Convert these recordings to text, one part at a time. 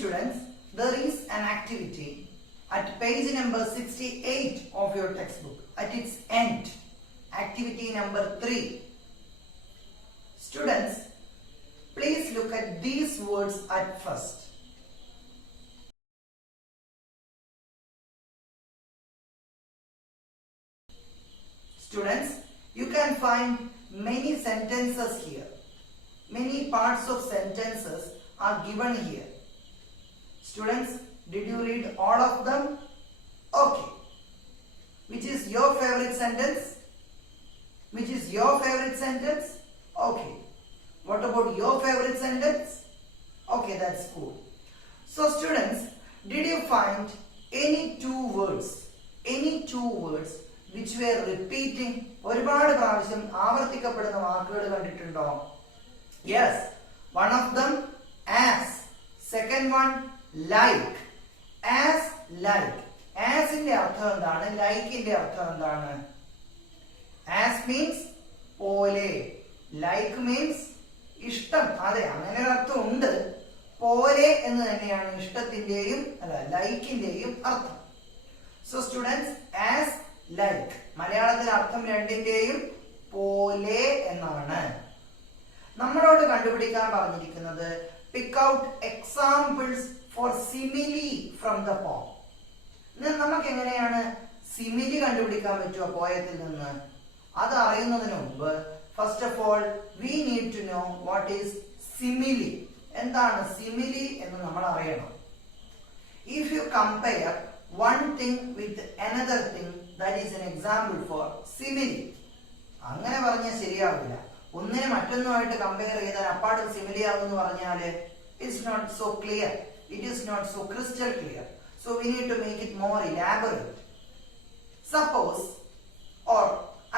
students, there is an activity at page number 68 of your textbook. At its end, activity number 3. Students, please look at these words at first. Students, you can find many sentences here. Many parts of sentences are given here. Students, did you read all of them? Okay. Which is your favorite sentence? Which is your favorite sentence? Okay. What about your favorite sentence? Okay, that's cool. So students, did you find any two words which were repeating? ഒരുപാട് പ്രാവശ്യം ആവർത്തിക്കപ്പെടുന്ന വാക്കുകൾ കണ്ടിട്ടുണ്ടോ? Yes. One of them as. Second one like. As, like. As ന്റെ അർത്ഥം എന്താണ്? Like ന്റെ അർത്ഥം എന്താണ്? As means പോലെ. Like means ഇഷ്ടം. അതെ, അങ്ങനെ ഒരു അർത്ഥം ഉണ്ട്. പോലെ എന്ന് തന്നെയാണ് ഇഷ്ടത്തിന്റെയും ലൈക്കിന്റെയും അർത്ഥം. So students, as, like. മലയാളത്തിൽ അർത്ഥം രണ്ടിന്റെയും പോലെ എന്നാണ്. നമ്മളോട് കണ്ടുപിടിക്കാൻ പറഞ്ഞിരിക്കുന്നത് pick out examples for simile from the poem. നമുക്ക് എങ്ങനെയാണ് സിമിലി കണ്ടുപിടിക്കാൻ പറ്റുക പോയത്തിൽ നിന്ന്? അത് അറിയുന്നതിന് മുമ്പ് first of all we need to know what is simile. എന്താണ് സിമിലി എന്ന് നമ്മൾ അറിയണം. If you compare one thing with another thing, that is an example for simile. അങ്ങനെ പറഞ്ഞാൽ ശരിയാവില്ല. ഒന്നിനെ മറ്റൊന്നുമായിട്ട് കമ്പയർ ചെയ്താൽ അപ്പാടും സിമിലി ആവുമെന്ന് പറഞ്ഞാൽ it's not so clear. It is not so crystal clear. So we need to make it more elaborate. Suppose, or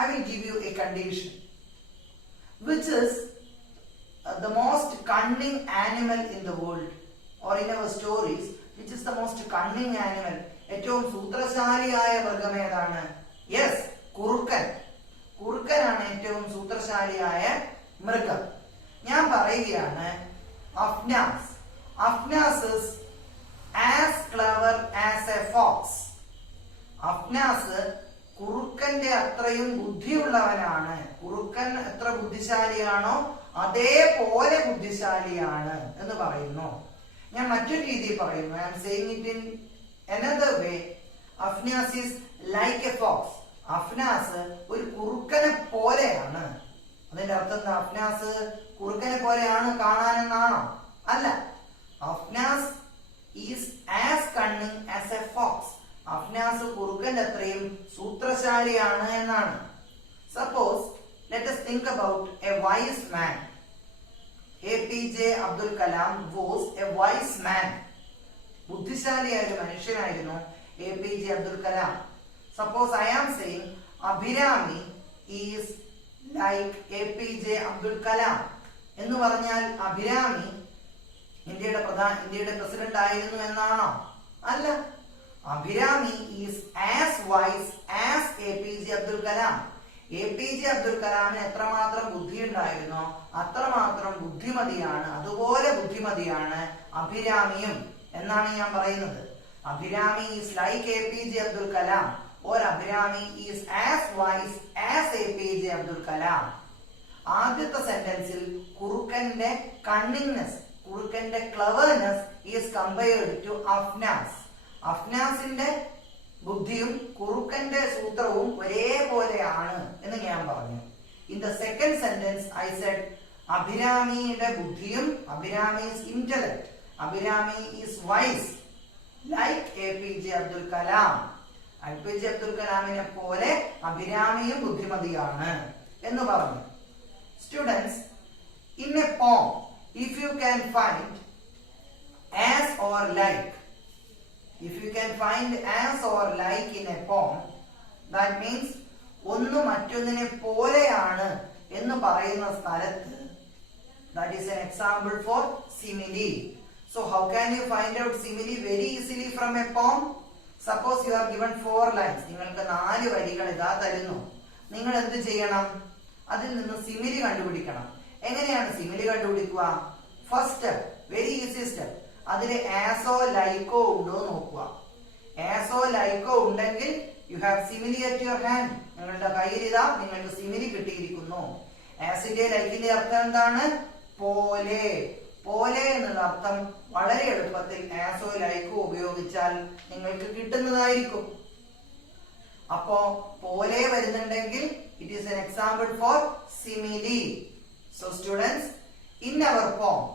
I will give you a condition, which is the most cunning animal in the world, or in our stories, which is the most cunning animal. ഏറ്റവും സൂത്രശാലിയായ മൃഗം ഏതാണ്? Yes, കുറുക്കൻ. കുറുക്കനാണ് ഏറ്റവും സൂത്രശാലിയായ മൃഗം. ഞാൻ പറയുകയാണ് Afnas. Afnas is as clever as a fox. Afnas കുറുക്കന്റെ അത്രയും ബുദ്ധിയുള്ളവനാണ്. കുറുക്കൻ എത്ര ബുദ്ധിശാലിയാണോ അതേപോലെ ബുദ്ധിശാലിയാണ് എന്ന് പറയുന്നു. ഞാൻ മറ്റൊരു രീതിയിൽ പറയുന്നു. I am saying it in another way. Afnas is like a fox. Afnas ഒരു കുറുക്കനെ പോലെയാണ്. അതിന്റെ അർത്ഥം എന്താ? അഫ്നാസ് കുറുക്കനെ പോലെയാണ് കാണാനെന്നാണോ? അല്ല. Afnas is as cunning as a fox. Afnas കുറുക്കന്റെ അത്രയും സൂത്രശാലിയാണ് എന്നാണ്. Suppose let us think about a wise man. APJ Abdul Kalam was a wise man. ബുദ്ധിശാലിയായ ഒരു മനുഷ്യനായിരുന്നു APJ Abdul Kalam. Suppose I am saying Abhirami is like APJ Abdul Kalam. എന്ന് പറഞ്ഞാൽ അഭിരാമി ഇന്ത്യയുടെ president ആയിരുന്നു എന്നാണോ? അല്ല. Abhirami is as wise as APJ Abdul Kalam. APJ Abdul Kalamന് എത്രമാത്രം ബുദ്ധി ഉണ്ടായിരുന്നോ അത്രമാത്രം ബുദ്ധിമതിയാണ്, അതുപോലെ ബുദ്ധിമതിയാണ് അഭിരാമിയും എന്നാണ് ഞാൻ പറയുന്നത്. Abhirami is like APJ Abdul Kalam, or Abhirami is as wise as APJ Abdul Kalam. ആദ്യത്തെ സെന്റൻസിൽ കുറുക്കന്റെ കണ്ണിങ്നെസ്, കുറുക്കന്റെ cleverness is compared to Afnas. അഫ്നാസിന്റെ ബുദ്ധിയും കുറുക്കന്റെ സൂത്രവും ഒരേപോലെയാണ് എന്ന് ഞാൻ പറഞ്ഞു. In the second sentence I said അഭിരാമിയുടെ ബുദ്ധിയും, Abhirami's intellect, Abhirami is wise like APJ Abdul Kalam. APJ Abdul Kalamനെ പോലെ അഭിരാമിയും ബുദ്ധിമതിയാണ് എന്ന് പറഞ്ഞു. Students, in a poem, if you can find as or like, if you can find as or like in a poem, that means ഒന്ന് മറ്റൊന്നിനെ പോലെയാണ് എന്ന് പറയുന്ന സ്ഥലത്ത്, that is an example for simile. So how can you find out simile? Very easily from a poem. Suppose you are given 4 lines. നിങ്ങൾക്ക് 4 വരികൾ ഇതാ തരുന്നു. നിങ്ങൾ എന്ത് ചെയ്യണം? അതിൽ നിന്ന് സിമിലി കണ്ടുപിടിക്കണം. എങ്ങനെയാണ് സിമിലി കണ്ടുപിടിക്കുക? First step, very easy step. അതിൽ ആസോ ലൈക്കോ ഉണ്ടോ നോക്കുക. ആസോ ലൈക്കോ ഉണ്ടെങ്കിൽ you have simile at your hand. നിങ്ങളുടെ കയ്യിൽ ഇതാ നിങ്ങൾക്ക് സിമിലി കിട്ടിയിരിക്കുന്നു. ആസിന്റെ ലൈക്കിന്റെ അർത്ഥം എന്താണ്? പോലെ. പോലെ എന്നുള്ള അർത്ഥം വളരെ എളുപ്പത്തിൽ ആസോ ലൈക്കോ ഉപയോഗിച്ചാൽ നിങ്ങൾക്ക് കിട്ടുന്നതായിരിക്കും. അപ്പോ പോലെ വരുന്നുണ്ടെങ്കിൽ it is an example for simile. So students, in our poem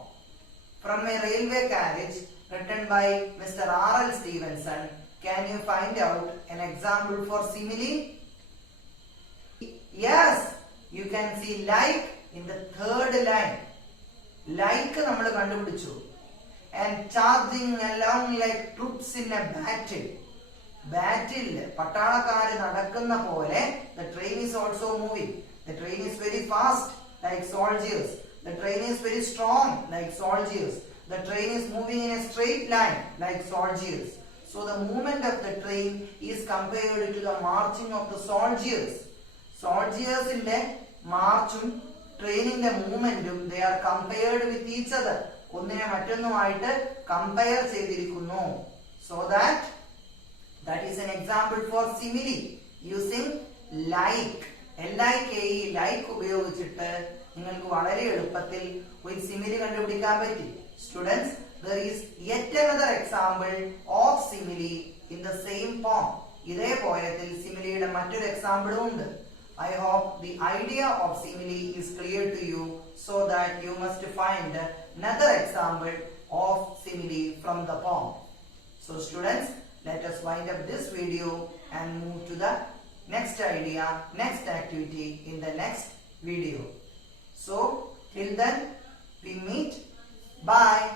from a railway carriage written by Mr. R.L. Stevenson, can you find out an example for simile? Yes, you can see like in the third line. Like നമ്മൾ കണ്ടുപിടിച്ചു. And charging along like troops in a battle. Battle, പട്ടാളക്കാർ നടക്കുന്ന പോലെ the train is also moving. The train is very fast like soldiers. The train is very strong like soldiers. The train is moving in a straight line like soldiers. So the movement of the train is compared to the marching of the soldiers. Soldiers in the marchum, train in the movementum, they are compared with each other. ഒന്നിനെ മറ്റൊന്നുമായിട്ട് compare ചെയ്തിരിക്കുന്നു. So that is an example for simile using like. LIKE, like ഉപയോഗിച്ചിട്ട് നിങ്ങൾക്ക് വളരെ എളുപ്പത്തിൽ ഒരു simile കണ്ടുപിടിക്കാൻ പറ്റി. Students, there is yet another example of simile in the same poem. ഇതേ പോയത്തിൽ സിമിലിയുടെ മറ്റൊരു എക്സാമ്പിളും ഉണ്ട്. I hope the idea of simile is clear to you, so that you must find another example of simile from the poem. So students, let us wind up this video and move to the next idea, next activity in the next video. So till then we meet. Bye.